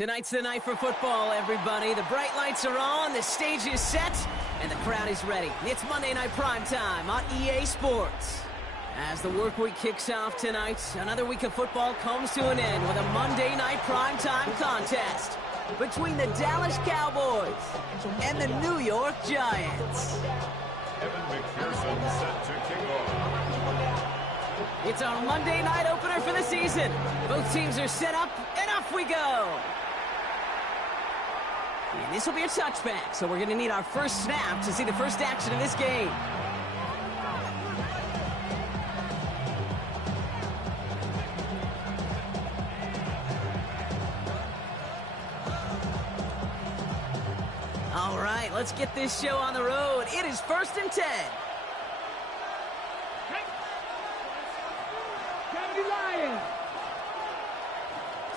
Tonight's the night for football, everybody. The bright lights are on, the stage is set, and the crowd is ready. It's Monday Night Primetime on EA Sports. As the work week kicks off tonight, another week of football comes to an end with a Monday Night Primetime contest between the Dallas Cowboys and the New York Giants. Evan McPherson set to kick off. It's our Monday night opener for the season. Both teams are set up, and off we go. And this will be a touchback, so we're going to need our first snap to see the first action of this game. All right, let's get this show on the road. It is 1st and 10.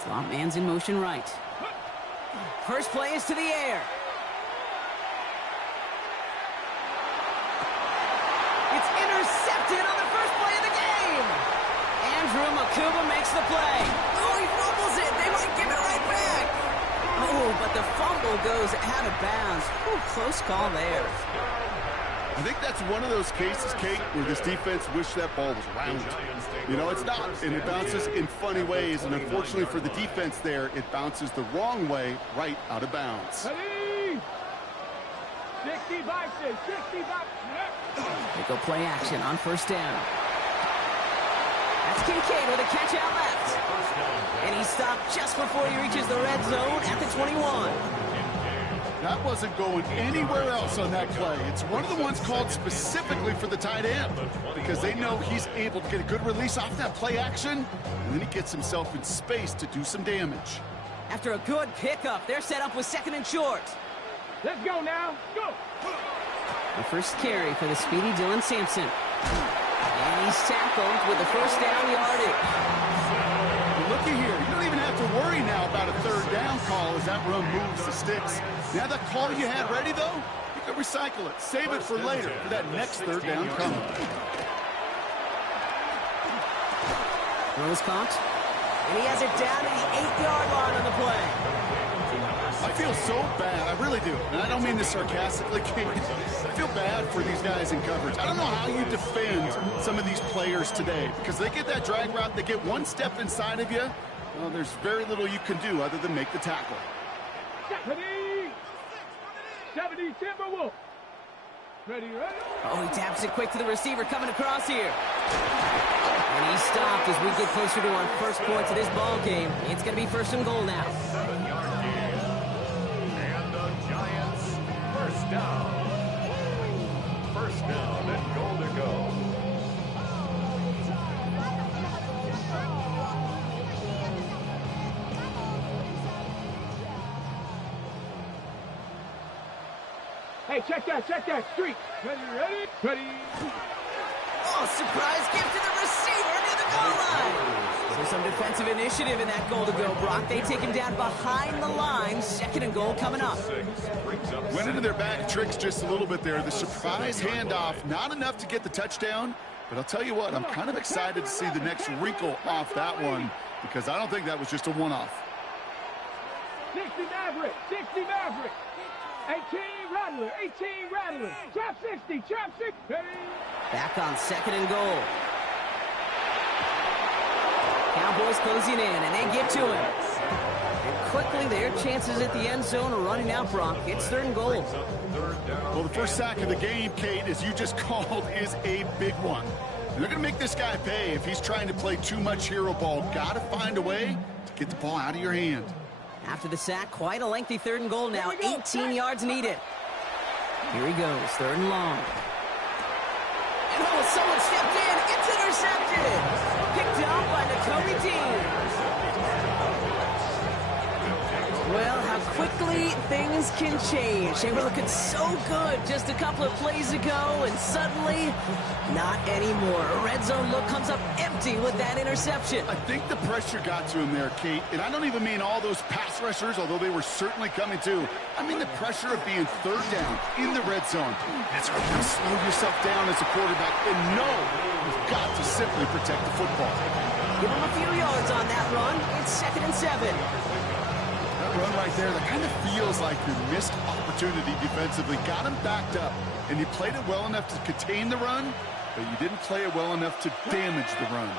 Slot man's in motion right. First play is to the air. It's intercepted on the first play of the game. Andrew Makuba makes the play. Oh, he fumbles it. They might give it right back. Oh, but the fumble goes out of bounds. Ooh, close call there. I think that's one of those cases, Kate, where this defense wished that ball was round. You know, it's not, and it bounces in funny ways, and unfortunately for the defense there, it bounces the wrong way right out of bounds. 65. They go play action on first down. That's Kincaid with a catch out left. And he stopped just before he reaches the red zone at the 21. That wasn't going anywhere else on that play. It's one of the ones called specifically for the tight end because they know he's able to get a good release off that play action, and then he gets himself in space to do some damage. After a good pickup, they're set up with 2nd and short. Let's go now. Go. The first carry for the speedy Dylan Sampson. And he's tackled with the first down yardage. Well, looky here. You don't even have to worry now about a 3rd down call as that run moves the sticks. Now that call you had ready, though, you can recycle it. Save it for later for that next 3rd down coming. Throws caught. And he has it down to the 8-yard line on the play. I feel so bad. I really do. And I don't mean this sarcastically, Kate. I feel bad for these guys in coverage. I don't know how you defend some of these players today because they get that drag route, they get one step inside of you. Well, there's very little you can do other than make the tackle. 70 Timberwolf. Ready. Oh, he taps it quick to the receiver coming across here. And he stopped as we get closer to our first points of this ball game. It's going to be 1st and goal now. 7-yard gain. And the Giants first down. First down and goal to go. Hey, check that streak. Ready. Oh, surprise gift to the receiver near the goal line. So some defensive initiative in that goal to go, Brock. They take him down behind the line. 2nd and goal coming up. Went into their bag of tricks just a little bit there. The surprise handoff, not enough to get the touchdown. But I'll tell you what, I'm kind of excited to see the next wrinkle off that one because I don't think that was just a one-off. 60 Maverick. 18 Rattler. Trap 60. Ready. Back on 2nd and goal. Cowboys closing in, and they get to him. And quickly, their chances at the end zone are running out, Brock. It's 3rd and goal. Well, the first sack of the game, Kate, as you just called, is a big one. And they're going to make this guy pay if he's trying to play too much hero ball. Got to find a way to get the ball out of your hand. After the sack, quite a lengthy 3rd and goal now. 18 yards needed. Here he goes, 3rd and long. And oh, someone stepped in. It's intercepted. Picked up by Nakobe Dean. Well, how quickly things can change. They were looking so good just a couple of plays ago, and suddenly, not anymore. A red zone look comes up empty with that interception. I think the pressure got to him there, Kate. And I don't even mean all those pass rushers, although they were certainly coming too. I mean the pressure of being 3rd down in the red zone. That's where you slow yourself down as a quarterback and know you've got to simply protect the football. Give him a few yards on that run. It's 2nd and 7. run right there, that kind of feels like your missed opportunity defensively. Got him backed up, and you played it well enough to contain the run, but you didn't play it well enough to damage the run.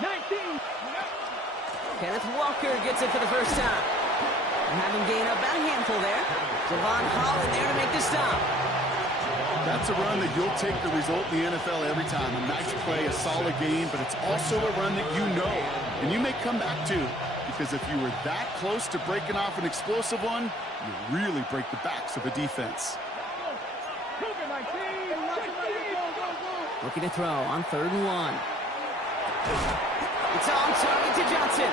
19. Kenneth Walker gets it for the first time. Have him gain up about a handful there. Javon Holland there to make the stop. That's a run that you'll take the result in the NFL every time. A nice play, a solid game, but it's also a run that you know, and you may come back to, because if you were that close to breaking off an explosive one, you really break the backs of a defense. Looking to throw on 3rd and 1. It's on target to Johnson.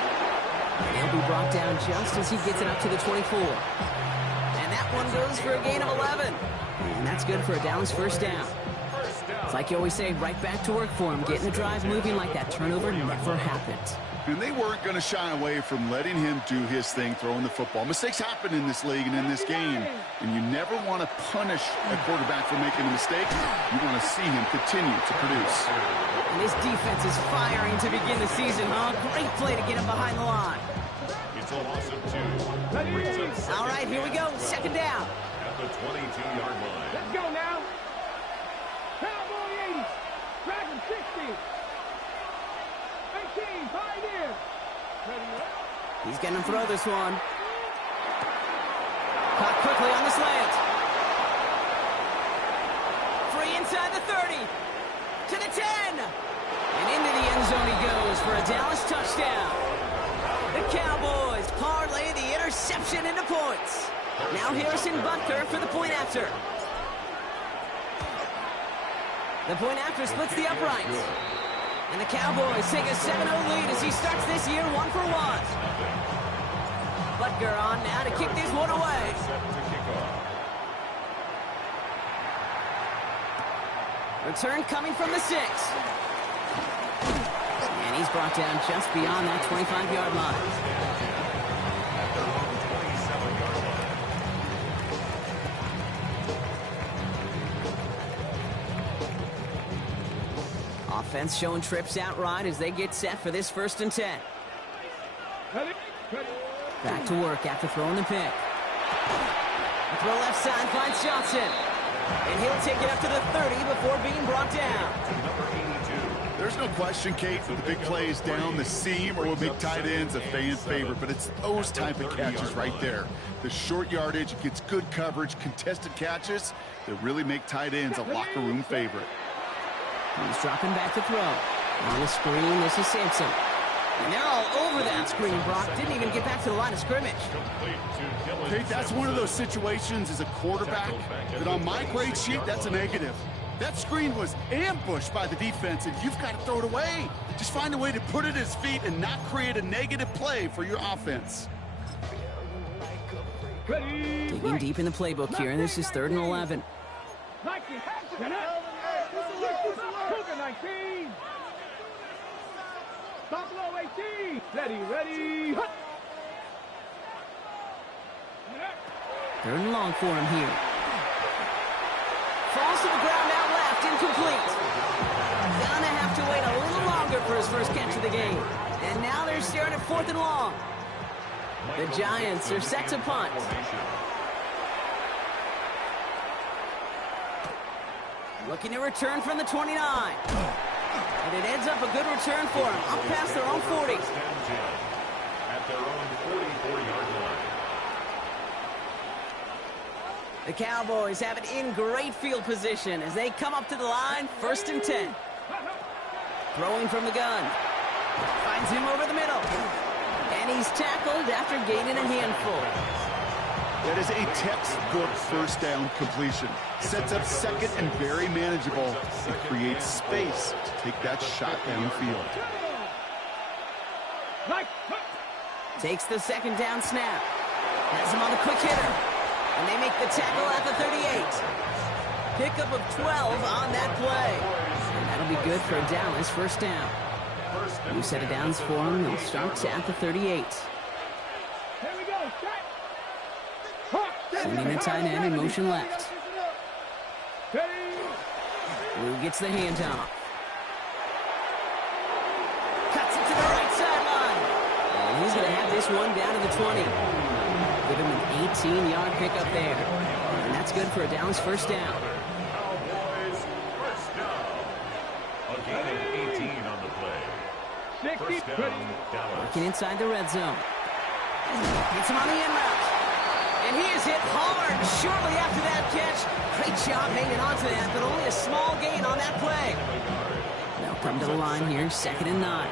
And he'll be brought down just as he gets it up to the 24. And that one goes for a gain of 11. And that's good for a Dallas first down. It's like you always say, right back to work for him. Getting the drive moving like that turnover never happened. And they weren't going to shy away from letting him do his thing, throwing the football. Mistakes happen in this league and in this game, and you never want to punish a quarterback for making a mistake. You want to see him continue to produce. And this defense is firing to begin the season, huh? Great play to get him behind the line. It's a loss of 2. All right, here we go. 2nd down. At the 22-yard line. Let's go now. Cowboy 80. Dragon 60. 18. Pioneer. He's going to throw this one. Caught quickly on the slant. Free inside the 30. To the 10. And into the end zone he goes for a Dallas touchdown. The Cowboys parlay the interception into points. Now Harrison Butker for the point after. The point after splits the uprights. And the Cowboys take a 7-0 lead as he starts this year 1 for 1. Butker on now to kick this one away. Return coming from the 6. And he's brought down just beyond that 25-yard line. Offense showing trips out right as they get set for this 1st and 10. Back to work after throwing the pick. The throw left side finds Johnson. And he'll take it up to the 30 before being brought down. There's no question, Kate, that the big plays down the seam or big tight ends a fan favorite, but it's those type of catches right there. The short yardage, it gets good coverage, contested catches that really make tight ends a locker room favorite. He's dropping back to throw. On the screen, this is Sampson. And they're all over that screen, Brock. Didn't even get back to the line of scrimmage. Okay, that's one of those situations as a quarterback that on my grade sheet, that's a negative. That screen was ambushed by the defense, and you've got to throw it away. Just find a way to put it at his feet and not create a negative play for your offense. Digging deep in the playbook here, and this is 3rd and 11. 19. Buffalo 18. Ready. 3rd and long for him here. Falls to the ground out left, incomplete. Gonna have to wait a little longer for his first catch of the game. And now they're staring at 4th and long. The Giants are set to punt. Looking to return from the 29. And it ends up a good return for him. Up past their own 40. At their own 44-yard line. The Cowboys have it in great field position as they come up to the line, 1st and 10. Throwing from the gun. Finds him over the middle. And he's tackled after gaining a handful. That is a textbook first down completion. Sets up 2nd and very manageable. It creates space to take that shot downfield. Takes the 2nd down snap. Has him on the quick hitter. And they make the tackle at the 38. Pickup of 12 on that play. And that'll be good for a Dallas first down. New set of downs for him. They'll start at the 38. Sending the tight end in motion left. Lou gets the handoff. Cuts it to the right sideline. And he's going to have this one down to the 20. Give him an 18-yard pickup there. And that's good for a Dallas first down. Cowboys first down. A gain of 18 on the play. 60, First down, Dallas. Working inside the red zone. Gets him on the in route. And he is hit hard shortly after that catch. Great job hanging on to that, but only a small gain on that play. They'll come to the line here, 2nd and 9.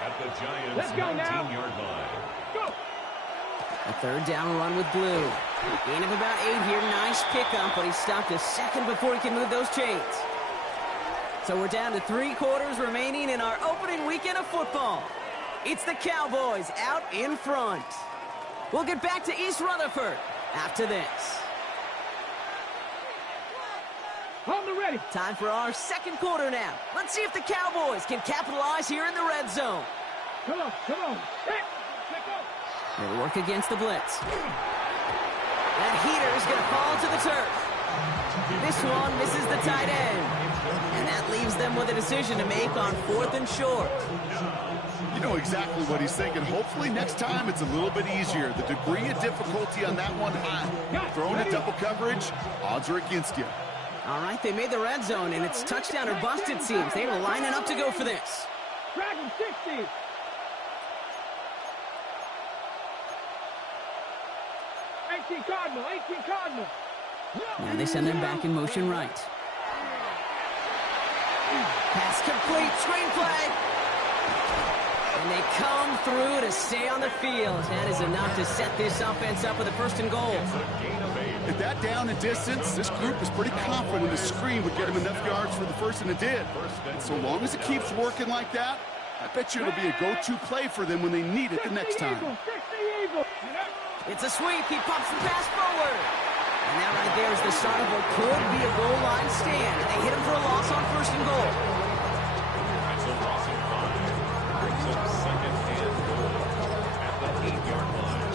At the Giants' Let's go now. 19-yard line. go. A 3rd down run with Blue. Gain of about 8 here. Nice pickup, but he stopped a second before he can move those chains. So we're down to 3 quarters remaining in our opening weekend of football. It's the Cowboys out in front. We'll get back to East Rutherford after this. On the ready. Time for our 2nd quarter now. Let's see if the Cowboys can capitalize here in the red zone. Come on, come on. Let go. They'll work against the blitz. That heater is going to fall to the turf. This one misses the tight end. And that leaves them with a decision to make on 4th and short. You know exactly what he's thinking. Hopefully next time it's a little bit easier. The degree of difficulty on that one high. Throwing a double coverage, odds are against you. All right, they made the red zone, and it's touchdown or bust, it seems. They were lining up to go for this. Dragon 60. Cardinal, 18 Cardinal. Now they send them back in motion right. Pass complete, screenplay. And they come through to stay on the field. That is enough to set this offense up with a 1st and goal. At that down and distance, this group is pretty confident the screen would get him enough yards for the 1st, and it did. And so long as it keeps working like that, I bet you it'll be a go-to play for them when they need it the next time. It's a sweep. He pops the pass forward. And that right there is the start of what could be a goal line stand. And they hit him for a loss on 1st and goal. That's a loss of 5. Brings up 2nd and goal at the 8-yard line.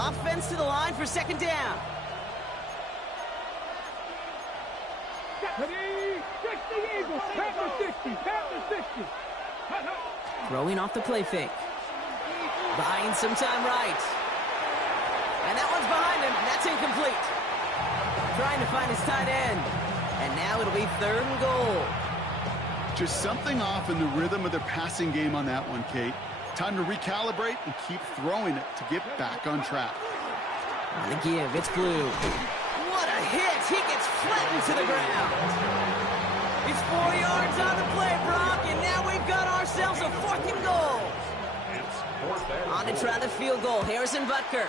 Offense to the line for 2nd down. Ready, 60 Eagles, Panther 60, Panther 60. Throwing off the play fake. Buying some time right. And that one's behind him. That's incomplete. Trying to find his tight end. And now it'll be 3rd and goal. Just something off in the rhythm of their passing game on that one, Kate. Time to recalibrate and keep throwing it to get back on track. On the give, it's Blue. What a hit! He gets flattened to the ground. It's 4 yards on the play, Brock, and now we've got ourselves a 4th and goal. On to try the field goal, Harrison Butker.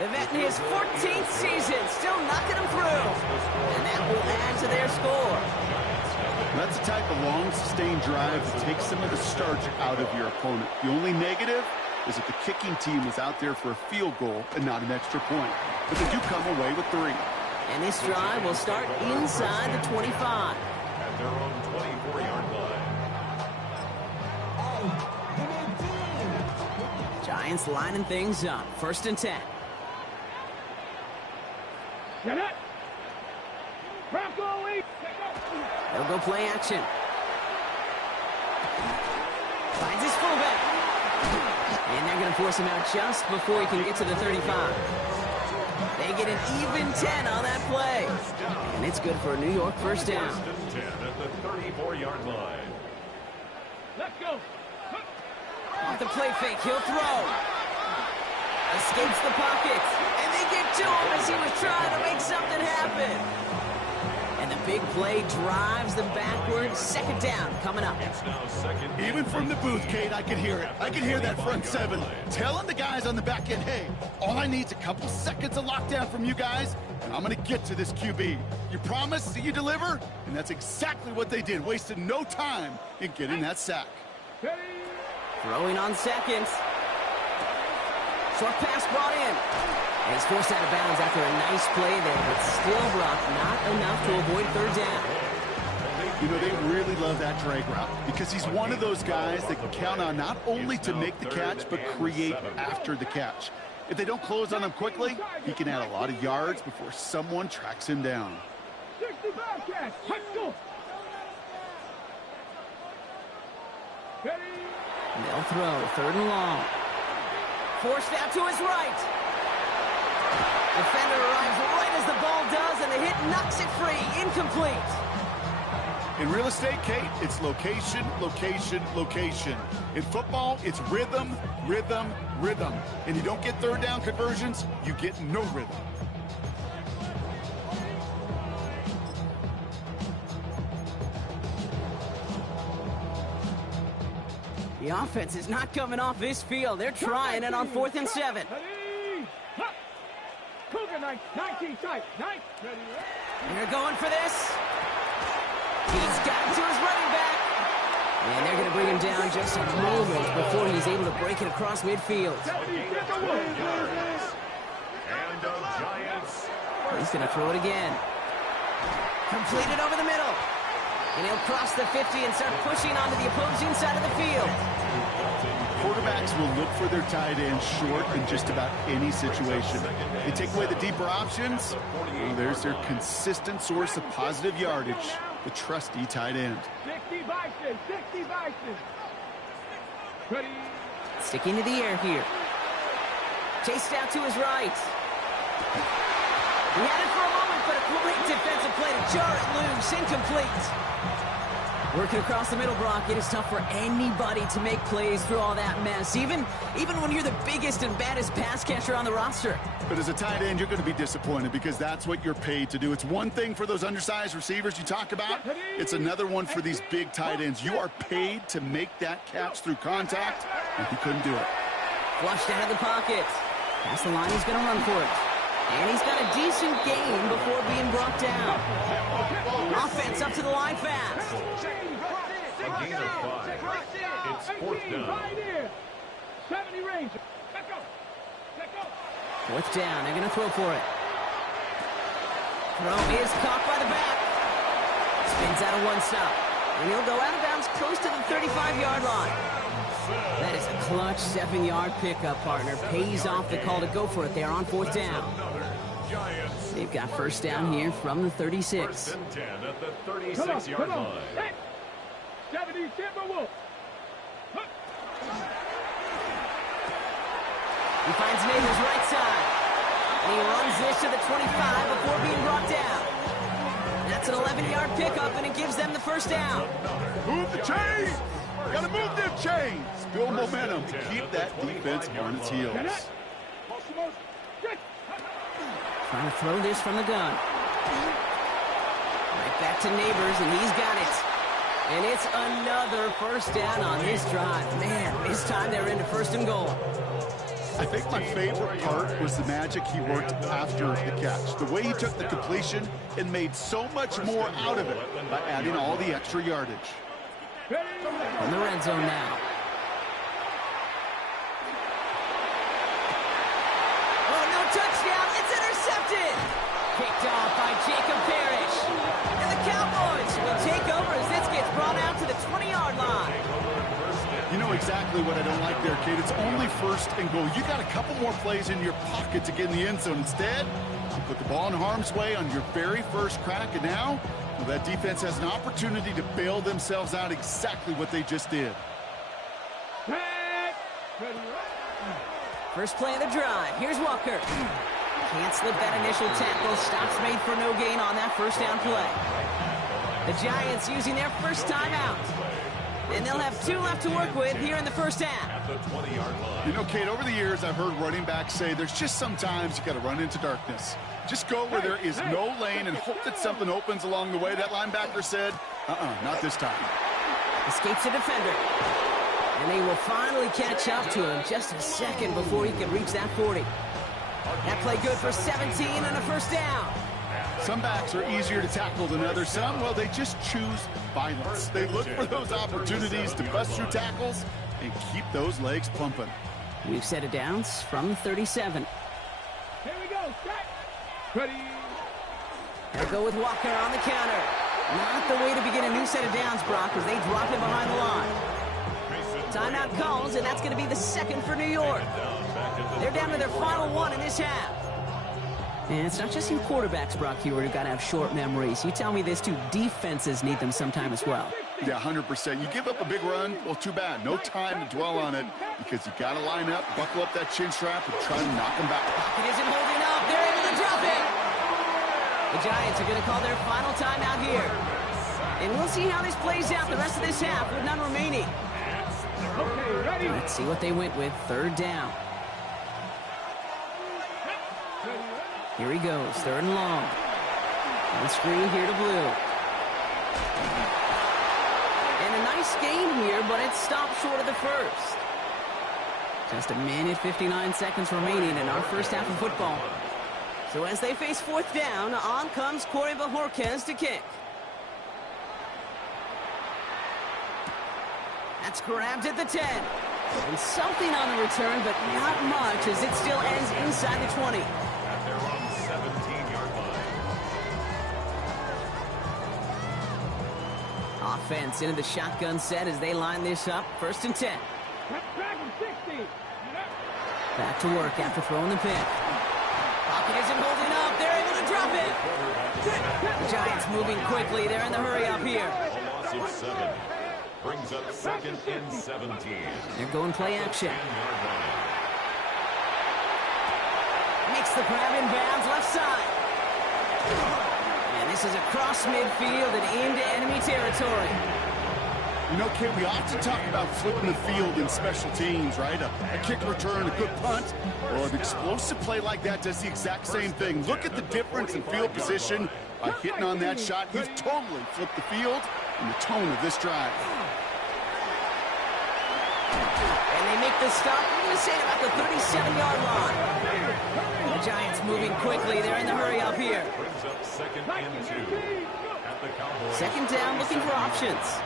The vet in his 14th season, still knocking him through. And that will add to their score. That's the type of long, sustained drive that takes some of the starch out of your opponent. The only negative is that the kicking team is out there for a field goal and not an extra point. But they do come away with 3. And this drive will start inside the 25. At their own 24-yard line. Giants lining things up. 1st and 10. Get it. Bronco 8. They'll go play action. Finds his fullback. And they're going to force him out just before he can get to the 35. They get an even 10 on that play. And it's good for a New York 1st down. 1st and 10 at the 34-yard line. Let's go. Off the play fake, he'll throw. Escapes the pocket. And they get to him as he was trying to make something happen. And the big play drives them backwards. 2nd down coming up. It's now 2nd. Even from the booth, Kate, I can hear it. I can hear that front 7 telling the guys on the back end, hey, all I need is a couple seconds of lockdown from you guys, and I'm going to get to this QB. You promise that you deliver? And that's exactly what they did. Wasted no time in getting that sack. Throwing on 2nd. Short pass brought in. And he's forced out of bounds after a nice play there, but still, Brock, not enough to avoid 3rd down. You know, they really love that drag route because he's one of those guys that can count on not only to make the catch, but create after the catch. If they don't close on him quickly, he can add a lot of yards before someone tracks him down. 65 catch. Let's go. Ready. They'll throw, 3rd and long. Forced out to his right. Defender arrives right as the ball does, and the hit knocks it free. Incomplete. In real estate, Kate, it's location, location, location. In football, it's rhythm, rhythm, rhythm. And you don't get 3rd down conversions, you get no rhythm. The offense is not coming off this field. They're trying it on 4th and 7. They're going for this. He's got it to his running back. And they're going to bring him down just a moment before he's able to break it across midfield. He's going to throw it again. Completed over the middle. And he'll cross the 50 and start pushing onto the opposing side of the field. Quarterbacks will look for their tight end short in just about any situation. They take away the deeper options. Well, there's their consistent source of positive yardage, the trusty tight end. 60 Bison, 60 Bison. Ready. Sticking to the air here. Chased out to his right. He had it for a moment, but a great defensive play to jar it loose. Incomplete. Working across the middle, Brock, it is tough for anybody to make plays through all that mess, even when you're the biggest and baddest pass catcher on the roster. But as a tight end, you're going to be disappointed because that's what you're paid to do. It's one thing for those undersized receivers you talk about. It's another one for these big tight ends. You are paid to make that catch through contact, and he couldn't do it. Flushed out of the pocket. Past the line, he's going to run for it. And he's got a decent gain before being brought down. Offense up to the line fast. A gain of 5. It's 4th down. 70 range. Let go. 4th down. They're going to throw for it. Throw is caught by the back. Spins out of one stop. And he'll go out of bounds close to the 35-yard line. That is a clutch 7-yard pickup, partner. Pays off the call to go for it there on 4th down. They've got 1st down here from the 36. 1st and 10 at the 36-yard line. 70 Timberwolves. He finds Neighbors right side. And he runs this to the 25 before being brought down. That's an 11-yard pickup, and it gives them the 1st down. Move the chains! Gotta move them chains! Build momentum to keep that defense on its heels. Trying to throw this from the gun. Right back to Neighbors, and he's got it. And it's another 1st down on this drive. Man, this time they're into 1st and goal. I think my favorite part was the magic he worked after the catch. The way he took the completion and made so much more out of it by adding all the extra yardage. In the red zone now. Oh, no touchdown. It's intercepted. Picked off by Jacob Parrish. And the Cowboys will take over as this gets brought out to the 20-yard line. You know exactly what I don't like there, Kate. It's only 1st and goal. You got a couple more plays in your pocket to get in the end zone. Instead, you put the ball in harm's way on your very first crack, and now, well, that defense has an opportunity to bail themselves out exactly what they just did. First play of the drive. Here's Walker. Can't slip that initial tackle. Stops made for no gain on that 1st down play. The Giants using their 1st timeout. And they'll have 2 left to work with here in the 1st half. You know, Kate, over the years, I've heard running backs say there's just sometimes you got to run into darkness. Just go where there is no lane and hope that something opens along the way. That linebacker said, not this time. Escapes a defender. And they will finally catch up to him just a second before he can reach that 40. That play good for 17 and a 1st down. Some backs are easier to tackle than others. Some, well, they just choose violence. They look for those opportunities to bust through tackles and keep those legs pumping. We've set it down from 37. Here we go. Set. Ready. They'll go with Walker on the counter. Not the way to begin a new set of downs, Brock, as they drop him behind the line. Timeout calls, and that's going to be the 2nd for New York. They're down to their final 1 in this half. And it's not just you quarterbacks, Brock, who got to have short memories. You tell me this, too. Defenses need them sometime as well. Yeah, 100%. You give up a big run, well, too bad. No time to dwell on it because you got to line up, buckle up that chin strap, and try to knock him back. Pocket isn't holding up. They're able to drop it. The Giants are going to call their final timeout here. And we'll see how this plays out the rest of this half with none remaining. Okay, ready? Let's see what they went with. Third down. Here he goes. Third and long. On screen here to Blue. And a nice gain here, but it stopped short of the first. Just a minute, 59 seconds remaining in our first half of football. So as they face fourth down, on comes Corey Bajorquez to kick. That's grabbed at the 10. And something on the return, but not much as it still ends inside the 20. At their own 17-yard line. Offense into the shotgun set as they line this up. First and 10. Back and 60. Back to work after throwing the pick. Pocket isn't holding up. They're able to drop it. The Giants moving quickly. They're in the hurry up here. A loss of 7. Brings up second and 17. They're going play action. 10-yard line. Makes the grab in bounds left side. And this is across midfield and into enemy territory. You know, Kate, we often talk about flipping the field in special teams, right? A kick return, a good punt. Well, an explosive play like that does the exact same thing. Look at the difference in field position by hitting on that shot. He's totally flipped the field and the tone of this drive. And they make the stop, I'm going to say about the 37-yard line. The Giants moving quickly. They're in the hurry up here. Brings up second and 2. At the Cowboys. Second down, looking for options.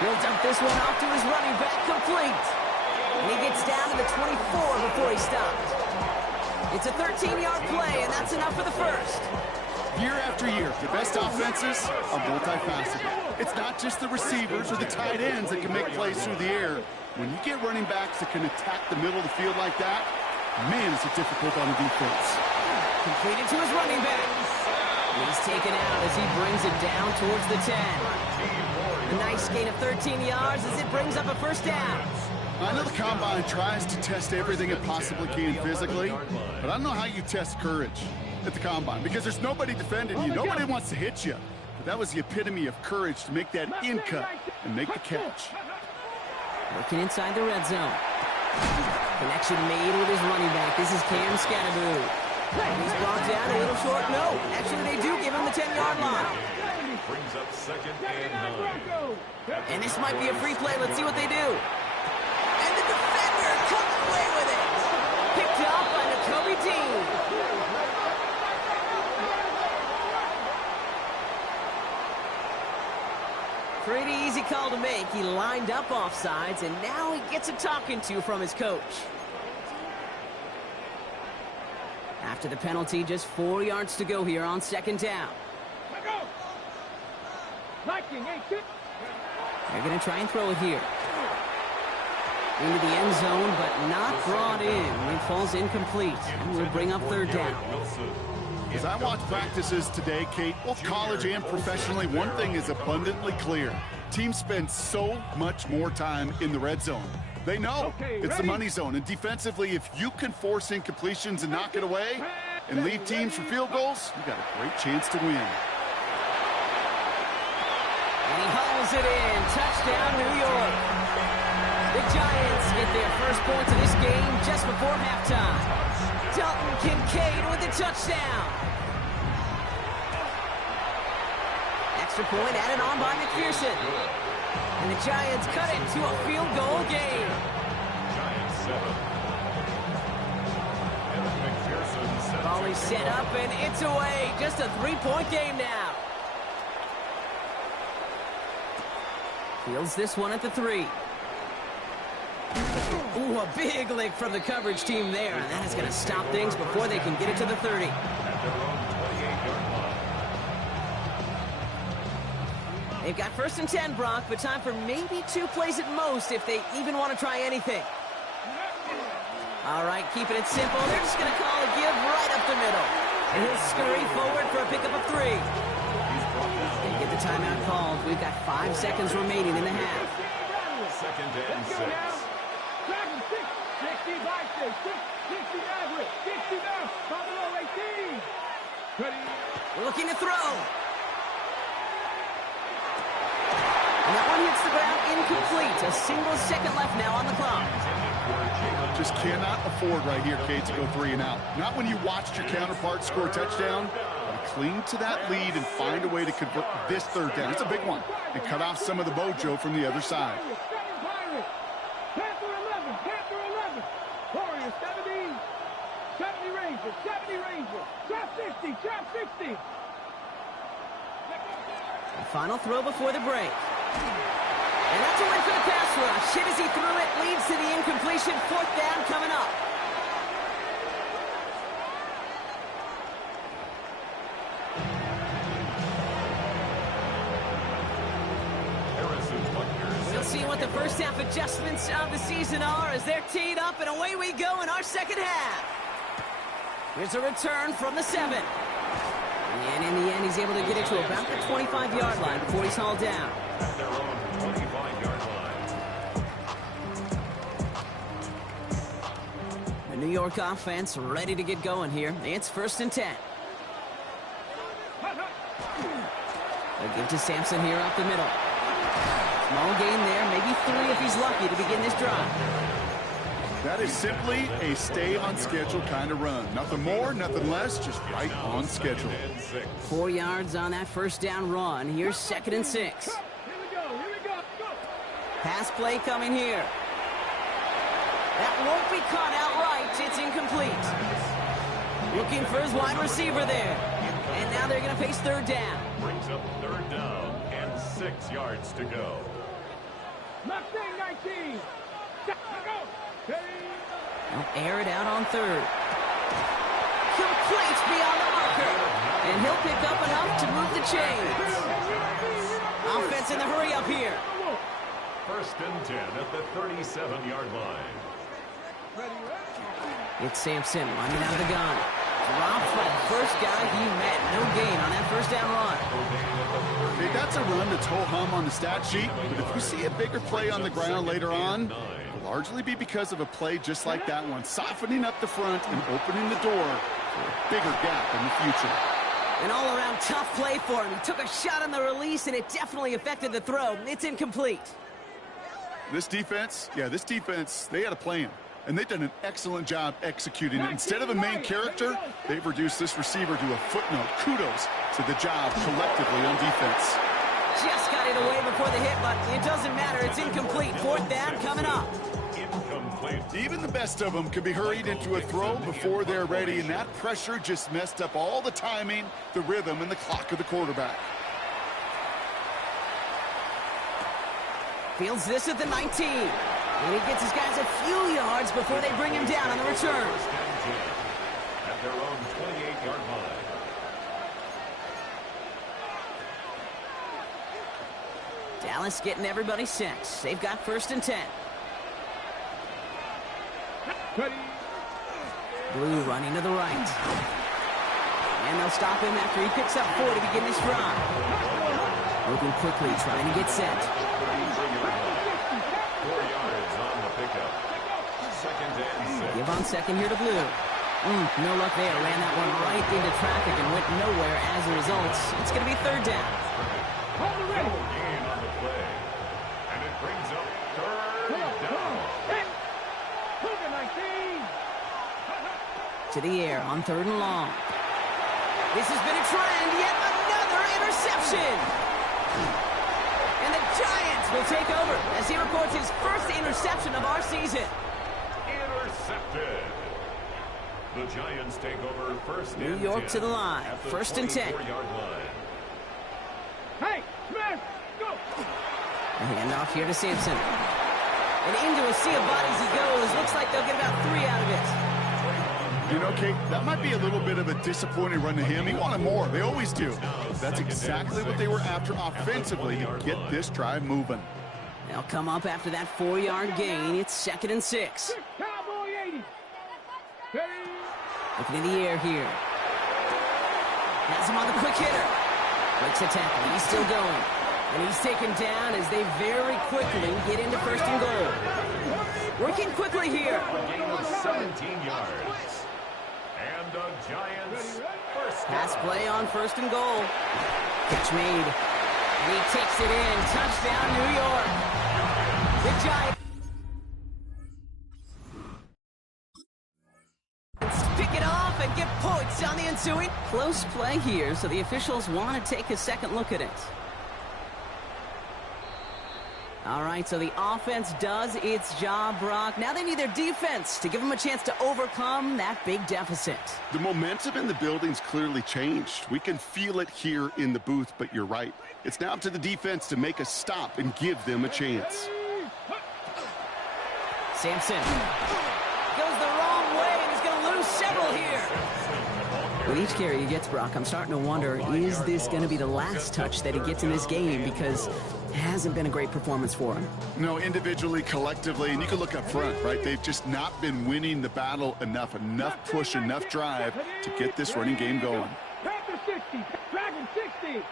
He'll dump this one off to his running back, complete. And he gets down to the 24 before he stops. It's a 13-yard play, and that's enough for the first. Year after year, the best offenses are multifaceted. It's not just the receivers or the tight ends that can make plays through the air. When you get running backs that can attack the middle of the field like that, man, is it difficult on the defense. Completed to his running back. He's taken out as he brings it down towards the 10. A nice gain of 13 yards as it brings up a first down. I know the Combine tries to test everything it possibly can physically, but I don't know how you test courage at the Combine because there's nobody defending you. Nobody wants to hit you. But that was the epitome of courage to make that in cut and make the catch. Working inside the red zone. Connection made with his running back. This is Cam Scatteroo. And he's brought down a little short. No, actually they do give him the 10-yard line. Brings up second and 9. And this might be a free play. Let's see what they do. And the defender comes away with it. Picked up by Nakobe Dean. Pretty easy call to make. He lined up offsides, and now he gets a talking to from his coach. After the penalty, just 4 yards to go here on second down. They're going to try and throw it here. Into the end zone, but not brought in. It falls incomplete, and we'll bring up third down. As I watch practices today, Kate, both college and professionally, one thing is abundantly clear. Teams spend so much more time in the red zone. They know it's the money zone, and defensively, if you can force incompletions and knock it away and leave teams for field goals, you got a great chance to win. And he hauls it in. Touchdown, New York. The Giants get their first points of this game just before halftime. Dalton Kincaid with the touchdown. Extra point added on by McPherson. And the Giants cut it to a field goal game. Giants 7. And McPherson Ball is set up, and it's away. Just a 3-point game now. Fields this one at the 3. Ooh, a big lick from the coverage team there, and that is going to stop things before they can get it to the 30. at their own 28-yard line. They've got first and 10, Brock, but time for maybe 2 plays at most if they even want to try anything. All right, keeping it simple. They're just going to call a give right up the middle. And he'll scurry forward for a pickup of 3. They get the the timeout called. We've got 5 seconds remaining in the half. Second and 6. 18. Looking to throw. And that one hits the ground incomplete. A single second left now on the clock. Just cannot afford right here, Kate, to go 3 and out. Not when you watched your counterpart score a touchdown. Cling to that lead and find a way to convert this third down. It's a big one. And cut off some of the mojo from the other side. Panther 11. Warriors 70. 70 Rangers. Drop 60. The final throw before the break. And that's a win for the pass rush. Hit as he threw it, leads to the incompletion. 4th down coming up. We'll see what the first half adjustments of the season are as they're teed up, and away we go in our second half. Here's a return from the 7. And in the end, he's able to get it to about the 25-yard line before he's hauled down. At their own 25-yard line. The New York offense ready to get going here. It's 1st and 10. They'll give to Sampson here up the middle. Small gain there, maybe 3 if he's lucky to begin this drive. That is simply a stay-on-schedule kind of run. Nothing more, nothing less, just right on schedule. 4 yards on that first down run. Here's 2nd and 6. Here we go. Pass play coming here. That won't be caught outright. It's incomplete. Looking for his wide receiver there. And now they're going to face 3rd down. Brings up 3rd down and 6 yards to go. Mustang 19. They'll air it out on 3rd. Complete beyond the marker. And he'll pick up enough to move the chains. Offense in the hurry up here. 1st and 10 at the 37-yard line. It's Sampson running out of the gun. Drops by the first guy he met. No gain on that first down run. Hey, that's a run that's ho-hum on the stat sheet, but if we see a bigger play on the ground later on, it'll largely be because of a play just like that one, softening up the front and opening the door for a bigger gap in the future. An all-around tough play for him. He took a shot on the release, and it definitely affected the throw. It's incomplete. This defense, they had a plan. And they've done an excellent job executing it. Instead of a main character, they've reduced this receiver to a footnote. Kudos to the job collectively on defense. Just got it away before the hit, but it doesn't matter. It's incomplete. 4th down coming up. Incomplete. Even the best of them can be hurried into a throw before they're ready, and that pressure just messed up all the timing, the rhythm, and the clock of the quarterback. Fields this at the 19. And he gets his guys a few yards before they bring him down on the return. 1st and 10 at their own 28-yard line. Dallas getting everybody set. They've got 1st and 10. Blue running to the right. And they'll stop him after he picks up 4 to begin this drive. Moving quickly, trying to get set. 4 yards on the pickup. 2nd and 6. Give on 2nd here to Blue. No luck there. Ran that one right into traffic and went nowhere as a result. It's going to be 3rd down. No gain on the play. And it brings up 3rd down. To the air on 3rd and long. This has been a trend. Yet another interception. And the Giants will take over as he records his first interception of our season. Intercepted. The Giants take over 1st and 10. New York to the line. At the 1st and 10. 24-yard line. Hey, Smith, go! A handoff here to Sampson. And into a sea of bodies he goes. Looks like they'll get about 3 out of it. You know, Kate, that might be a little bit of a disappointing run to him. He wanted more. They always do. That's exactly what they were after offensively to get this drive moving. They'll come up after that 4-yard gain. It's 2nd and 6. Cowboy 80. Looking in the air here. Has him on the quick hitter. Breaks a tackle. He's still going. And he's taken down as they very quickly get into first and goal. Working quickly here. Gain of 17 yards. And the Giants first Pass down. play on first and goal. Catch made. And he takes it in. Touchdown, New York. The Giants pick it off and get points on the ensuing. Close play here, so the officials want to take a second look at it. All right, so the offense does its job, Brock. Now they need their defense to give them a chance to overcome that big deficit. The momentum in the building's clearly changed. We can feel it here in the booth, but you're right. It's now up to the defense to make a stop and give them a chance. Sampson goes the wrong way, and he's going to lose several here. With each carry he gets, Brock, I'm starting to wonder, is this going to be the last touch that he gets in this game? Because it hasn't been a great performance for him. No, individually, collectively, and you can look up front, right? They've just not been winning the battle enough push, enough drive to get this running game going. Panther 60, Dragon 60.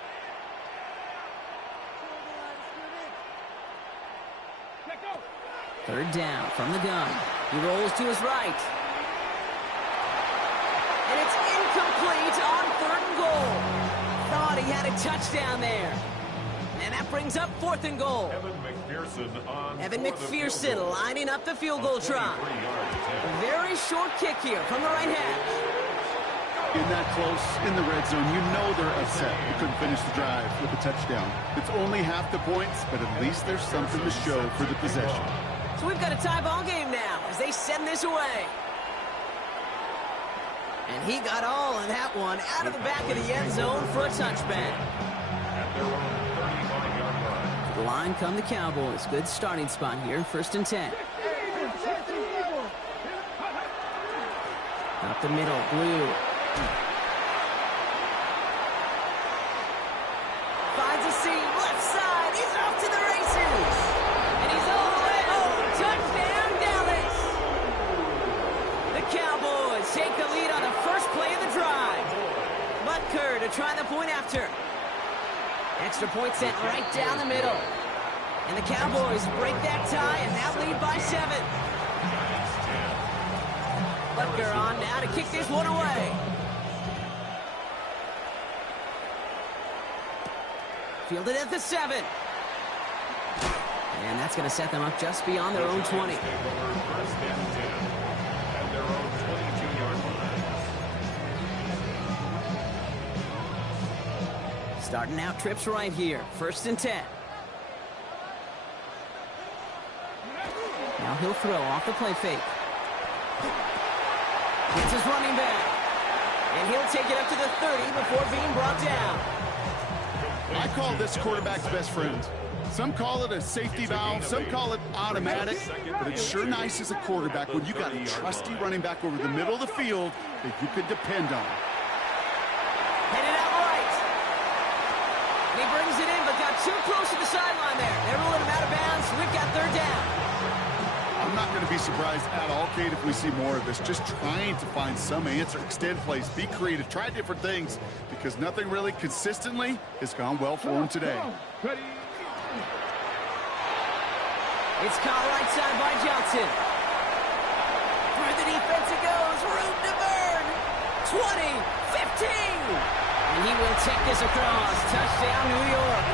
Third down from the gun. He rolls to his right. And it's incomplete on third and goal. Thought he had a touchdown there. And that brings up fourth and goal. Evan McPherson lining up the field goal try. A very short kick here from the right hash. In that close, in the red zone, you know they're upset. They couldn't finish the drive with a touchdown. It's only half the points, but at least there's something to show for the possession. So we've got a tie ball game now as they send this away. And he got all of that one out of the back of the end zone for a touchback. At their own 35-yard line. The line come the Cowboys. Good starting spot here. First and 10. Up the middle. Blue. Finds a seam. Left side. He's off to the races. And he's all the way home. Touchdown, Dallas. The Cowboys take the lead on the first play of the drive. Butker to try the point after. Extra point sent right down the middle. And the Cowboys break that tie and now lead by 7. Butker on now to kick this one away. Fielded at the 7. And that's going to set them up just beyond their own 20. First and 10. At their own 22-yard line. Starting out trips right here. First and 10. Now he'll throw off the play fake. It's his running back. And he'll take it up to the 30 before being brought down. I call this quarterback's best friend. Some call it a safety valve, some call it automatic, but it's sure nice as a quarterback when you got a trusty running back over the middle of the field that you could depend on. Headed out right. And he brings it in, but got too close to the sideline there. They're ruling him out of bounds. We've got third down. I'm not going to be surprised at all, Kate, if we see more of this. Just trying to find some answer, extend plays, be creative, try different things, because nothing really consistently has gone well for him today. It's caught right side by Johnson. Through the defense it goes. Room to burn. 20, 15. And he will take this across. Touchdown, New York.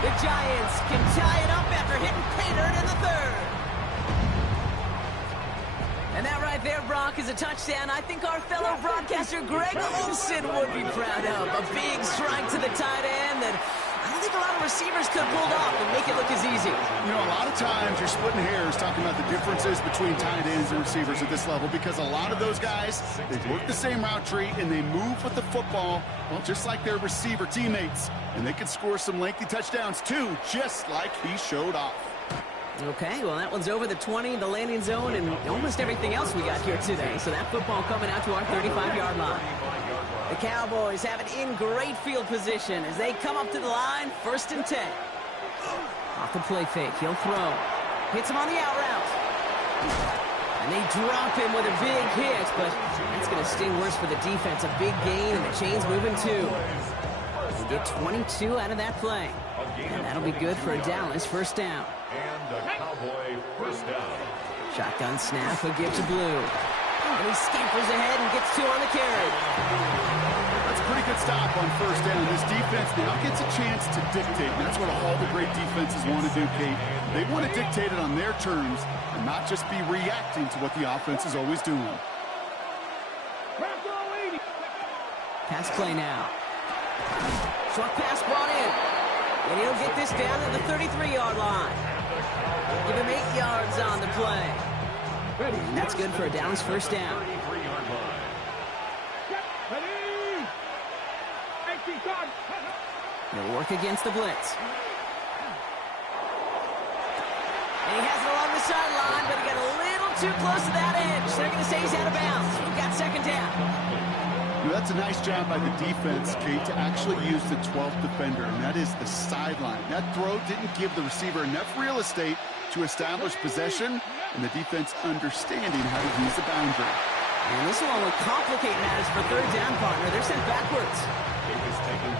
The Giants can tie it up after hitting pay dirt in the third. And that right there, Brock, is a touchdown I think our fellow broadcaster Greg Olsen would be proud of. A big strike to the tight end that I don't think a lot of receivers could have pulled off and make it look as easy. You know, a lot of times you're splitting hairs talking about the differences between tight ends and receivers at this level because a lot of those guys, they work the same route tree and they move with the football, well, just like their receiver teammates. And they can score some lengthy touchdowns too, just like he showed off. Okay, well, that one's over the 20, the landing zone, and almost everything else we got here today. So that football coming out to our 35-yard line. The Cowboys have it in great field position as they come up to the line, first and 10. Off the play fake, he'll throw. Hits him on the out route. And they drop him with a big hit, but that's going to sting worse for the defense. A big gain, and the chain's moving too. get 22 out of that play. And that'll be good for a Dallas first down. And a Cowboy first down. Shotgun snap, a give to Blue. And he scampers ahead and gets 2 on the carry. That's a pretty good stop on first down. This defense now gets a chance to dictate, and that's what all the great defenses want to do, Kate. They want to dictate it on their terms and not just be reacting to what the offense is always doing. Pass play now. Short pass brought in. And he'll get this down to the 33-yard line. Give him 8 yards on the play. And that's good for a Dallas first down. He'll work against the blitz. And he has it along the sideline, but he got a little too close to that edge. They're going to say he's out of bounds. We've got second down. That's a nice job by the defense, Kate, to actually use the 12th defender, and that is the sideline. That throw didn't give the receiver enough real estate to establish possession, and the defense understanding how to use the boundary. And this will only complicate matters for third down, partner. They're sent backwards.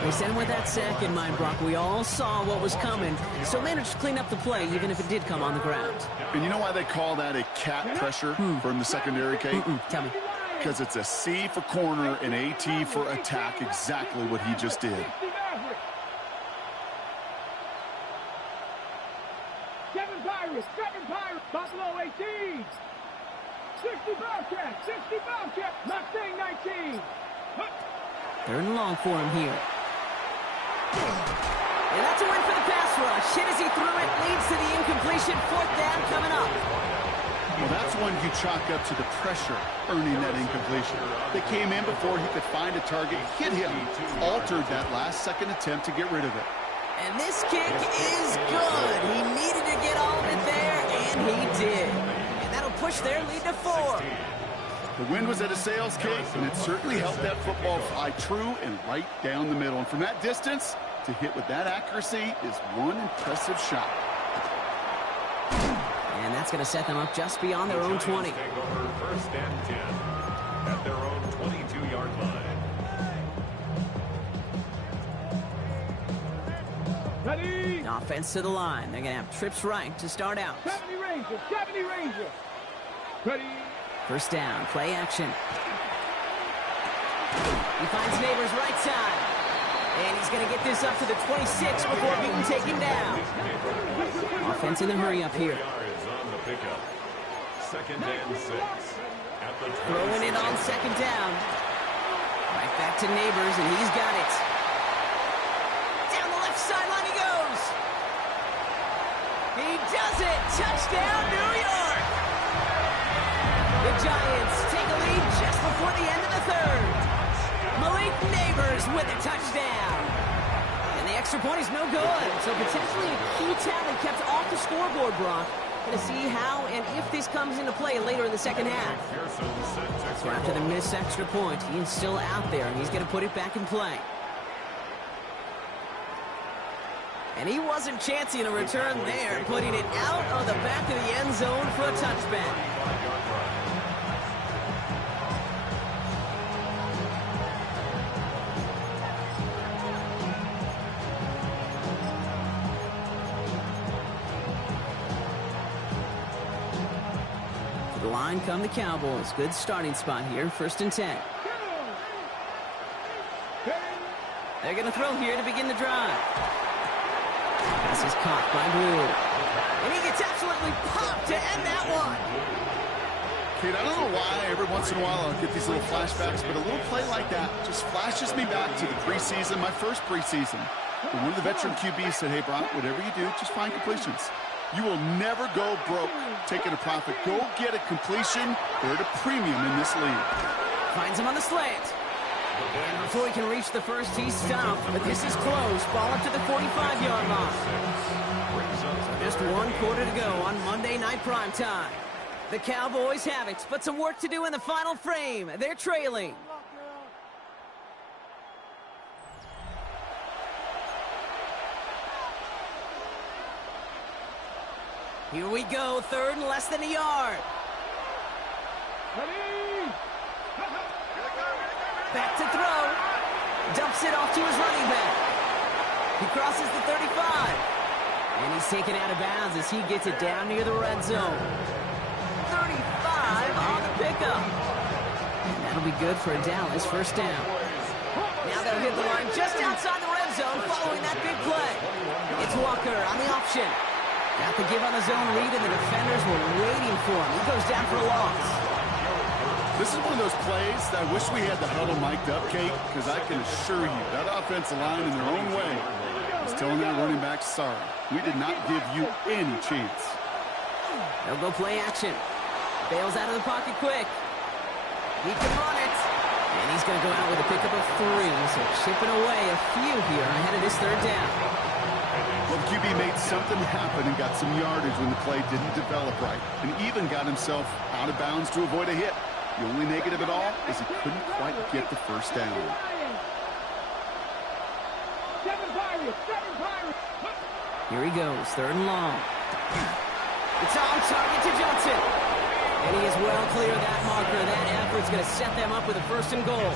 They send with that sack in mind, Brock. We all saw what was coming, so managed to clean up the play, even if it did come on the ground. And you know why they call that a cat pressure from the secondary, Kate? Tell me. Because it's a C for corner and AT for attack, exactly what he just did. Seven Pirates, Buffalo 18. 60 Bobcats, Mustang 19. Third and long for him here. And that's a win for the pass rush. Hit as he threw it, leads to the incompletion. Fourth down coming up. Well, that's one you chalk up to the pressure earning that incompletion. They came in before he could find a target, hit him, altered that last-second attempt to get rid of it. And this kick is good. He needed to get all of it there, and he did. And that'll push their lead to 4. The wind was at a sail's case, and it certainly helped that football fly true and right down the middle. And from that distance, to hit with that accuracy is one impressive shot. And that's going to set them up just beyond their own 20. Take over first and 10 at their own 22-yard line. Ready? Offense to the line. They're going to have trips right to start out. 70 Rangers. Ready? First down, play action. He finds Neighbors right side. And he's going to get this up to the 26 before being taken down. Offense in the hurry up here. Pickup. Second and 6. At the throwing it on second down. Right back to Neighbors, and he's got it. Down the left sideline he goes. He does it. Touchdown, New York. The Giants take a lead just before the end of the third. Malik Neighbors with a touchdown. And the extra point is no good. So potentially a key talent kept off the scoreboard, Brock. To see how and if this comes into play later in the second half. So after the missed extra point, he's still out there, and he's going to put it back in play. And he wasn't chancing a return there, putting it out of the back of the end zone for a touchback. Line come the Cowboys. Good starting spot here. First and 10. They're going to throw here to begin the drive. Pass is caught by Blue. And he gets absolutely popped to end that one. Kate, I don't know why every once in a while I'll get these little flashbacks, but a little play like that just flashes me back to the preseason, my first preseason. And one of the veteran QBs said, hey, Brock, whatever you do, just find completions. You will never go broke taking a profit. Go get a completion. They're at a premium in this league. Finds him on the slant. And before he can reach the first, he's stopped. But this is close. Ball up to the 45-yard line. So just 1 quarter to go on Monday Night Primetime. The Cowboys have it, but some work to do in the final frame. They're trailing. Here we go, third and less than a yard. Ready? Back to throw. Dumps it off to his running back. He crosses the 35. And he's taken out of bounds as he gets it down near the red zone. 35 on the pickup. And that'll be good for a Dallas first down. Now they'll hit the line just outside the red zone following that big play. It's Walker on the option. Got the give on the zone read, and the defenders were waiting for him. He goes down for a loss. This is one of those plays that I wish we had the huddle mic'd up, Kate, because I can assure you that offensive line in their own way is telling that running back, sorry, we did not give you any chance. They'll go play action. Bails out of the pocket quick. He can run it. And he's going to go out with a pickup of 3, so chipping away a few here ahead of this third down. Well, the QB made something happen and got some yardage when the play didn't develop right, and even got himself out of bounds to avoid a hit. The only negative at all is he couldn't quite get the first down. Here he goes, 3rd and long. It's on target to Johnson. And he is well clear of that marker. That effort's going to set them up with a 1st and goal.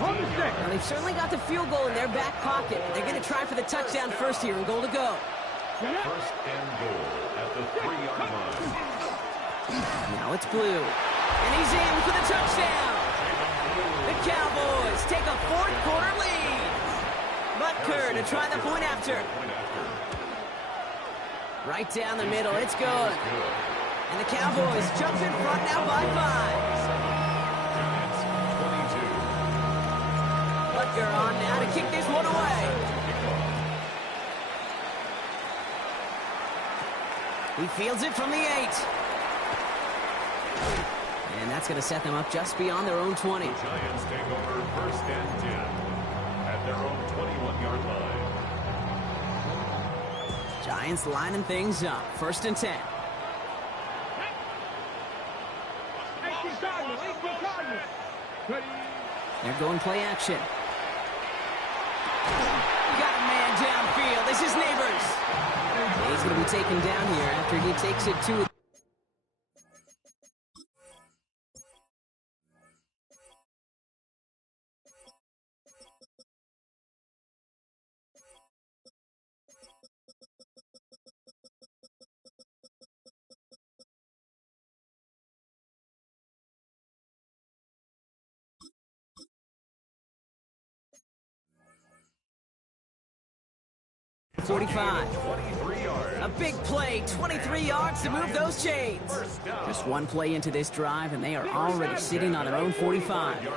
Now, they've certainly got the field goal in their back pocket. They're going to try for the touchdown first here and goal to go. 1st and goal at the 3-yard line. Now it's Blue. And he's in for the touchdown. The Cowboys take a 4th quarter lead. Butker to try the point after. Right down the middle. It's good. And the Cowboys jump in front now by 5. Butker on now to kick this one away. He fields it from the 8. And that's going to set them up just beyond their own 20. The Giants take over 1st and 10 at their own 21-yard line. Giants lining things up. 1st and 10. They're going play action. Got a man downfield. This is Neighbors. He's going to be taken down here after he takes it to... .45. A big play, 23 yards to move those chains. Just one play into this drive, and they are already sitting on their own 45. Throwing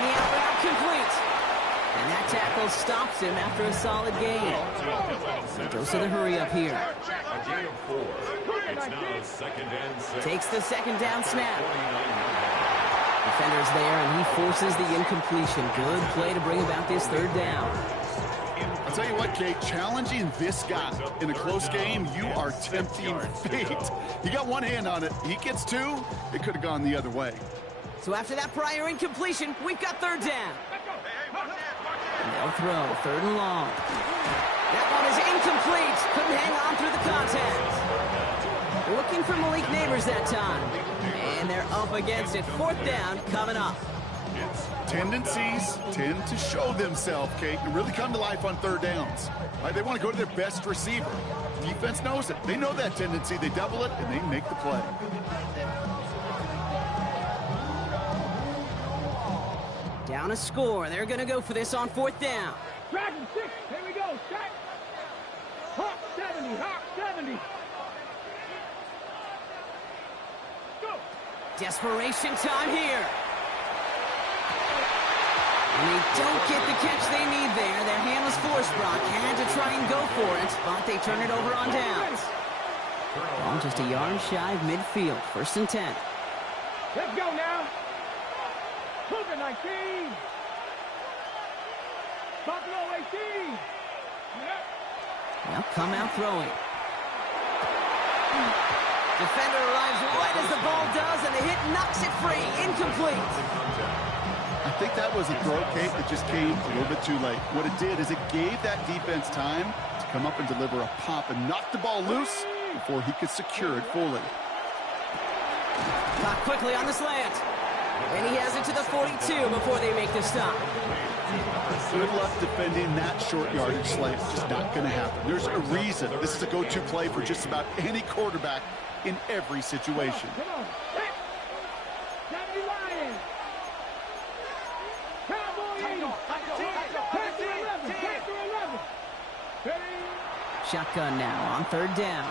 the out route complete. And that tackle stops him after a solid gain. He goes to the hurry up here. A gain of 4. It's now 2nd and 6. Takes the 2nd down snap. Defender's there, and he forces the incompletion. Good play to bring about this 3rd down. I'll tell you what, Kate, challenging this guy in a close game, you are tempting fate. He got one hand on it. He gets 2. It could have gone the other way. So after that prior incompletion, we've got 3rd down. And they'll throw 3rd and long. That one is incomplete. Couldn't hang on through the contact. Looking for Malik Neighbors that time. And they're up against it. 4th down coming up. Tendencies tend to show themselves, Kate, and really come to life on 3rd downs. Right? They want to go to their best receiver. Defense knows it. They know that tendency. They double it, and they make the play. Down a score. They're going to go for this on 4th down. Dragon 6. Here we go. Shot. Hawk 70. Hawk 70. Desperation time here. And they don't get the catch they need there. Their hand was forced, Brock. Had to try and go for it, but they turn it over on downs. Ball just a yard shy of midfield. 1st and 10. Let's go now. Cougar 19. Buffalo 18. Now come out throwing. Defender arrives right as the ball does, and the hit knocks it free. Incomplete. I think that was a throw, Kate, that just came a little bit too late. What it did is it gave that defense time to come up and deliver a pop and knock the ball loose before he could secure it fully. Caught quickly on the slant. And he has it to the 42 before they make the stop. Good luck defending that short yardage slate. Just not going to happen. There's a reason this is a go-to play for just about any quarterback in every situation. Come on. Hey. 70 Lions. Cowboy 80. Pass to 11. Pass to 11. Shotgun now on third down.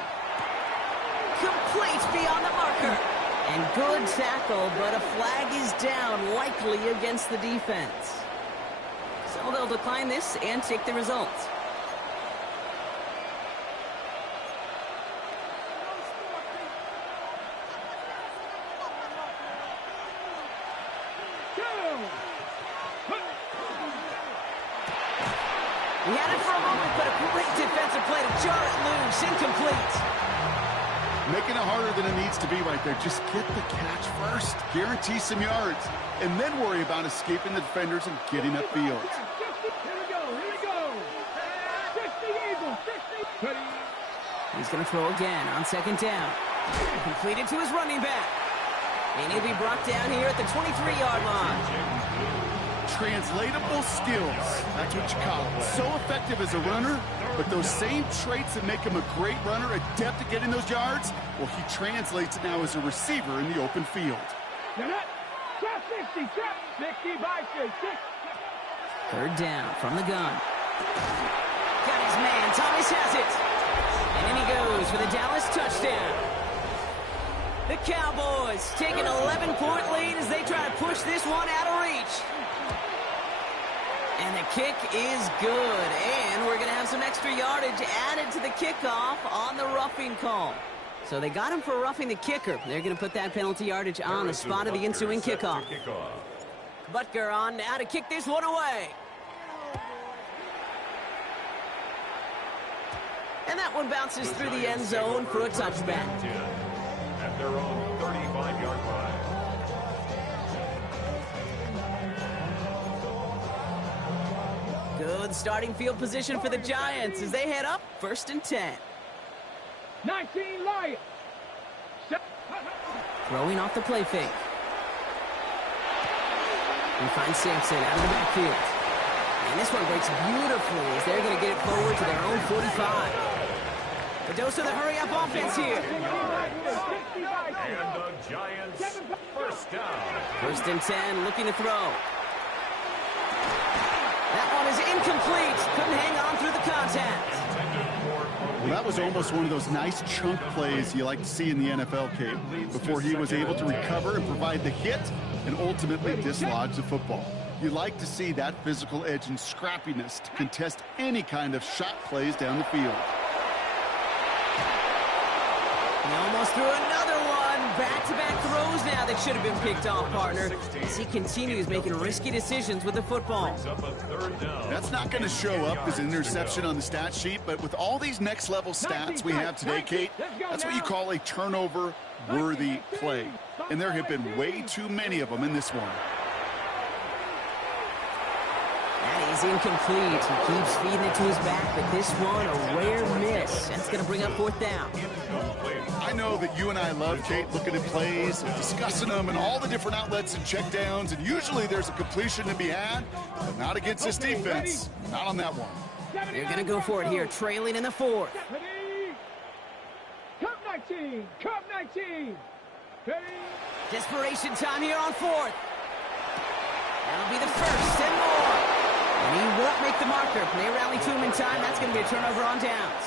Complete beyond the marker. And good tackle, but a flag is down, likely against the defense. So they'll decline this and take the results. He had it for a moment, but a great defensive play to jar it loose. Incomplete. Making it harder than it needs to be right there. Just get the catch first. Guarantee some yards. And then worry about escaping the defenders and getting upfield. Here we go. Here we go. 60 Eagles. 60. He's going to throw again on second down. Completed to his running back. And he'll be brought down here at the 23-yard line. Translatable skills. That's what you call it. So effective as a runner, but those same traits that make him a great runner, adept at getting those yards, well, he translates it now as a receiver in the open field. Trap 60. Trap 60 by 6. Third down from the gun. Got his man. Thomas has it. And in he goes for the Dallas touchdown. The Cowboys take an 11-point lead as they try to push this one out of reach. And the kick is good. And we're going to have some extra yardage added to the kickoff on the roughing call. So they got him for roughing the kicker. They're going to put that penalty yardage on the spot of the ensuing kickoff. Butker on now to kick this one away. And that one bounces through the end zone for a touchback. At their own 35-yard line. Good starting field position for the Giants as they head up 1st and 10. 19 Lions. Throwing off the play fake. We find Sampson out of the backfield. And this one breaks beautifully as they're going to get it forward to their own 45. The dose of the hurry-up offense here. And the Giants, first down. 1st and 10, looking to throw. That one is incomplete. Couldn't hang on through the contact. Well, that was almost one of those nice chunk plays you like to see in the NFL, Kate, before he was able to recover and provide the hit and ultimately dislodge the football. You like to see that physical edge and scrappiness to contest any kind of shot plays down the field. He almost threw another one. Back-to-back throws now that should have been picked off, partner, as he continues making risky decisions with the football. That's not going to show up as an interception on the stat sheet, but with all these next-level stats we have today, Kate, that's what you call a turnover-worthy play. And there have been way too many of them in this one. That is incomplete. He keeps feeding it to his back, but this one, a rare miss. That's going to bring up 4th down. I know that you and I love, Kate, looking at plays and discussing them and all the different outlets and checkdowns, and usually there's a completion to be had, but not against this defense. Not on that one. They're going to go for it here, trailing in the 4th. Cup 19. Cup 19. Desperation time here on 4th. That'll be the first and more. And he won't make the marker. They rally to him in time. That's going to be a turnover on downs.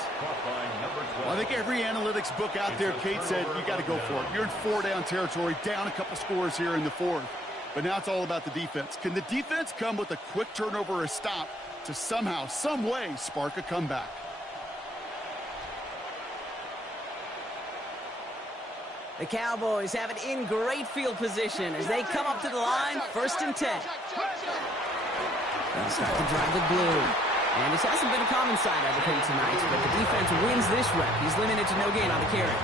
Well, I think every analytics book out there, Kate, said you got to go for it. You're in 4-down territory, down a couple scores here in the 4th. But now it's all about the defense. Can the defense come with a quick turnover or a stop to somehow, some way, spark a comeback? The Cowboys have it in great field position as they come up to the line, 1st and 10. They'll start to drive the blue. And this hasn't been a common sight of him tonight, but the defense wins this rep. He's limited to no gain on the carry.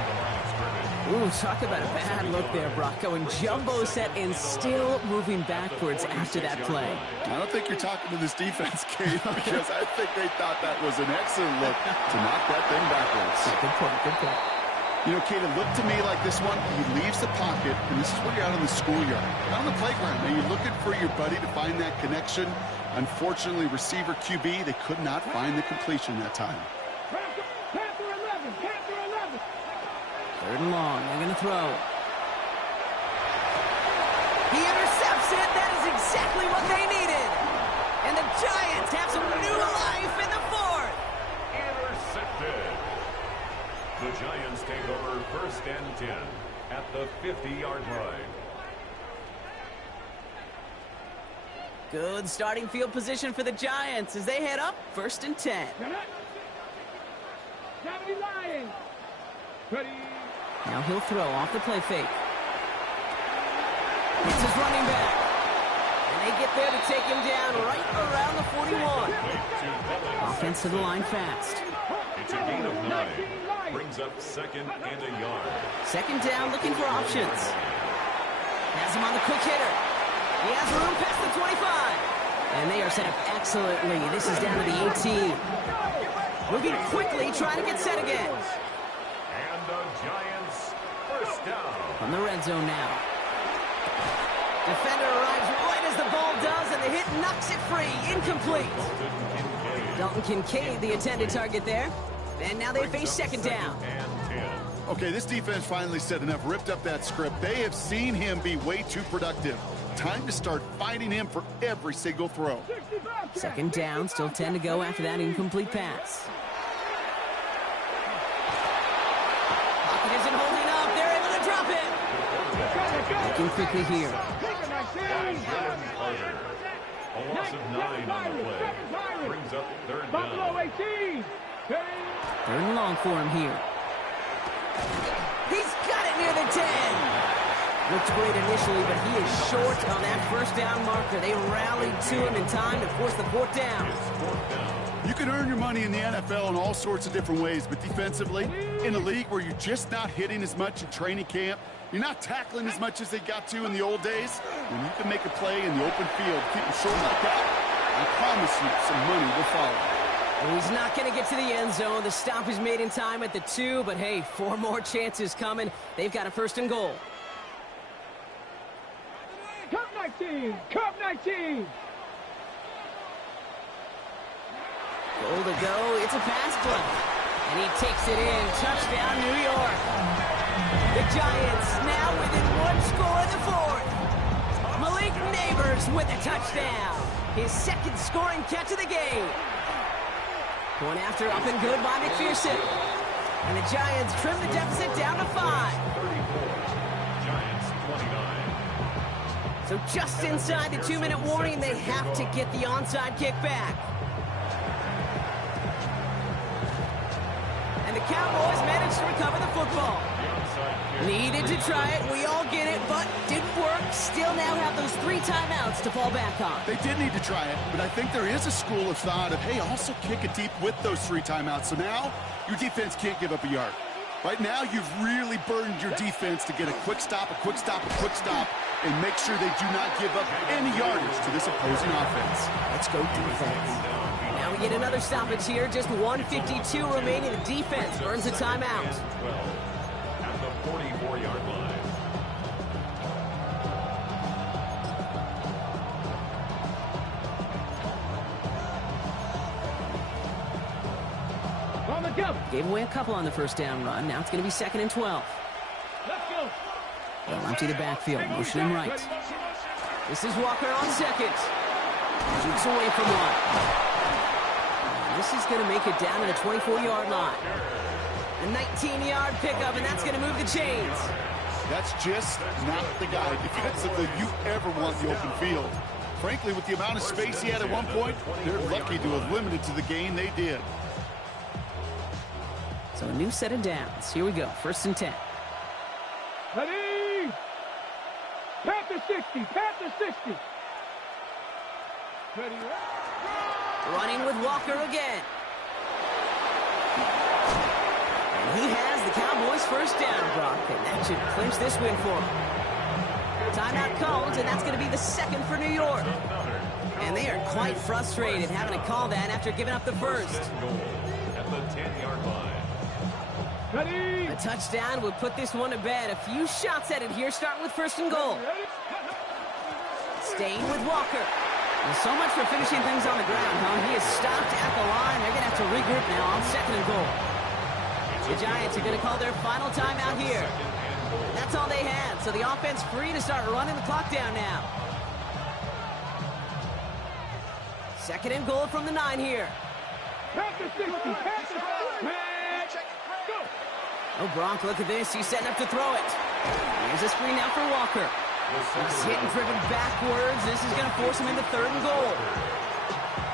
Ooh, talk about a bad look there, Brock. Going jumbo set and still moving backwards after that play. I don't think you're talking to this defense, Kate, because I think they thought that was an excellent look to knock that thing backwards. Good point, good point. You know, Kate, it looked to me like this one, he leaves the pocket, and this is when you're out on the schoolyard, out on the playground. Now, you're looking for your buddy to find that connection. Unfortunately, receiver QB, they could not find the completion that time. Panther 11, Panther 11. 3rd and long, they're going to throw. He intercepts it. That is exactly what they needed. And the Giants have some new life in the 4th. Intercepted. The Giants take over 1st and 10 at the 50-yard line. Good starting field position for the Giants as they head up 1st and 10. 70 Lions. Ready. Now he'll throw off the play fake. It's his running back. And they get there to take him down right around the 41. Offense to the line fast. It's a gain of 9. Brings up 2nd and a yard. 2nd down, looking for options. Has him on the quick hitter. He has room past the 25. And they are set up excellently. This is down to the 18. Moving quickly, trying to get set again. And the Giants 1st down. From the red zone now. Defender arrives right as the ball does, and the hit knocks it free. Incomplete. Dalton Kincaid, the intended target there. And now they face 2nd down. Okay, this defense finally said enough, ripped up that script. They have seen him be way too productive. Time to start fighting him for every single throw. 2nd down, still 10 to go after that incomplete pass. Pocket isn't holding up. They're able to drop it. Looking quickly here. A loss of 9 on the play. Brings up 3rd Buffalo down. 18. 3rd and long for him here. He's got it near the 10. Looked great initially, but he is short on that 1st down marker. They rallied to him in time to force the 4th down. You can earn your money in the NFL in all sorts of different ways, but defensively, in a league where you're just not hitting as much in training camp, you're not tackling as much as they got to in the old days, when you can make a play in the open field, keep them short like that, I promise you some money will follow. Well, he's not going to get to the end zone. The stop is made in time at the 2, but hey, 4 more chances coming. They've got a 1st and goal. Cup 19. Cup 19. Goal to go. It's a pass play. And he takes it in. Touchdown, New York. The Giants now within 1 score in the 4th. Malik Neighbors with a touchdown. His 2nd scoring catch of the game. Going after up and good by McPherson. And the Giants trim the deficit down to 5. 34. Giants 29. So just inside the 2-minute warning, they have to get the onside kick back. And the Cowboys managed to recover the football. Needed to try it, we all get it, but didn't work. Still now have those 3 timeouts to fall back on. They did need to try it, but I think there is a school of thought of, hey, also kick it deep with those 3 timeouts. So now your defense can't give up a yard. Right now, you've really burdened your defense to get a quick stop, a quick stop, a quick stop, and make sure they do not give up any yardage to this opposing offense. Let's go defense. Now we get another stoppage here. Just 1:52 remaining. The defense earns a timeout. 12 at the 44-yard line. On the jump. Gave away a couple on the 1st down run. Now it's going to be 2nd and 12. Let's go. They'll empty the backfield, motion him right. This is Walker on 2nd. Jukes away from 1. This is going to make it down to the 24-yard line. A 19-yard pickup, and that's going to move the chains. That's just not the guy defensively you ever want the open field. Frankly, with the amount of space he had at one point, they're lucky to have limited to the gain they did. So a new set of downs. Here we go, 1st and 10. Ready. Panther 60. Panther 60. Ready. Running with Walker again. And he has the Cowboys' 1st down, Brock, and that should clinch this win for him. Timeout comes, and that's going to be the 2nd for New York. And they are quite frustrated having to call that after giving up the 1st. At the 10-yard line. Ready. A touchdown would put this one to bed. A few shots at it here, starting with 1st and goal. Staying with Walker. Well, so much for finishing things on the ground, huh? He is stopped at the line. They're going to have to regroup now on 2nd and goal. The Giants are going to call their final timeout here. That's all they had, so the offense free to start running the clock down now. 2nd and goal from the 9 here. Oh, Bronk, look at this. He's setting up to throw it. Here's a screen now for Walker. He's hit and driven backwards. This is going to force him into 3rd and goal.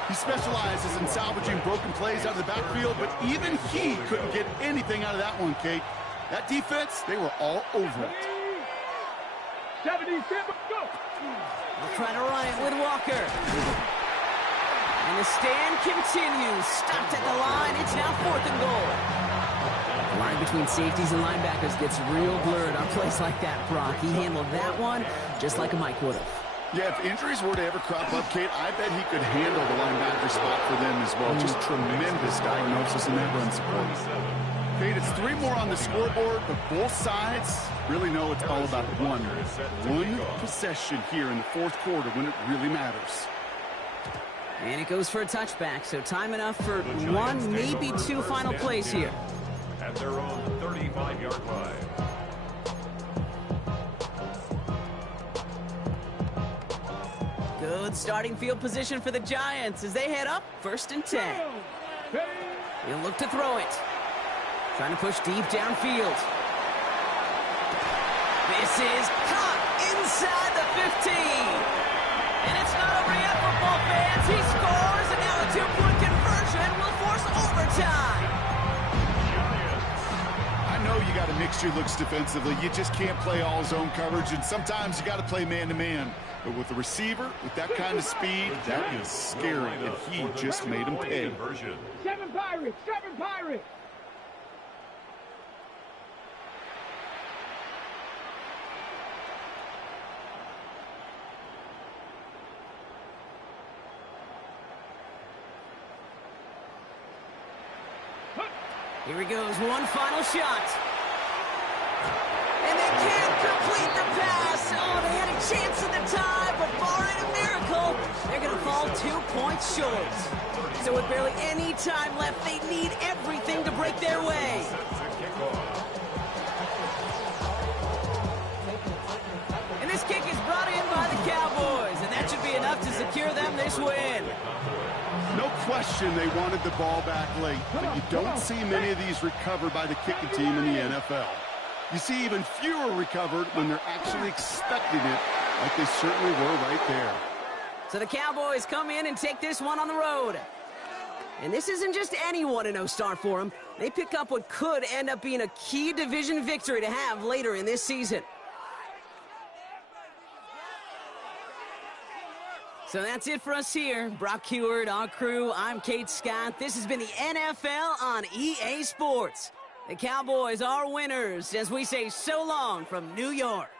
He specializes in salvaging broken plays out of the backfield, but even he couldn't get anything out of that one, Kate. That defense, they were all over it. 77, go! They'll try to run it with Walker. And the stand continues. Stopped at the line. It's now 4th and goal. The line between safeties and linebackers gets real blurred on plays like that, Brock. He handled that one just like a Mike would have. Yeah, if injuries were to ever crop up, Kate, I bet he could handle the linebacker spot for them as well. Just tremendous diagnosis in that run support. Kate, it's 3 more on the scoreboard, but both sides really know it's all about one possession here in the 4th quarter when it really matters. And it goes for a touchback, so time enough for 1, maybe 2 final plays here. At their own 35-yard line. Good starting field position for the Giants as they head up 1st and 10. He'll look to throw it. Trying to push deep downfield. This is caught inside the 15. And it's not over yet, football fans. He scores, and now a 2-point conversion will force overtime. I know you got a mixture looks defensively. You just can't play all zone coverage, and sometimes you got to play man-to-man. But with a receiver, with that kind of speed, that is scary, and he just made him pay. 7 Pirates, 7 Pirates! Here he goes, one final shot. And they can't complete the pass. Oh, they had a chance at the time, but barring a miracle, they're going to fall 2 points short. So with barely any time left, they need everything to break their way. And this kick is brought in by the Cowboys, and that should be enough to secure them this win. No question they wanted the ball back late, but you don't see many of these recovered by the kicking team in the NFL. You see even fewer recovered when they're actually expecting it, like they certainly were right there. So the Cowboys come in and take this one on the road. And this isn't just any 1-0 start for them. They pick up what could end up being a key division victory to have later in this season. So that's it for us here. Brock Heward, our crew, I'm Kate Scott. This has been the NFL on EA Sports. The Cowboys are winners as we say so long from New York.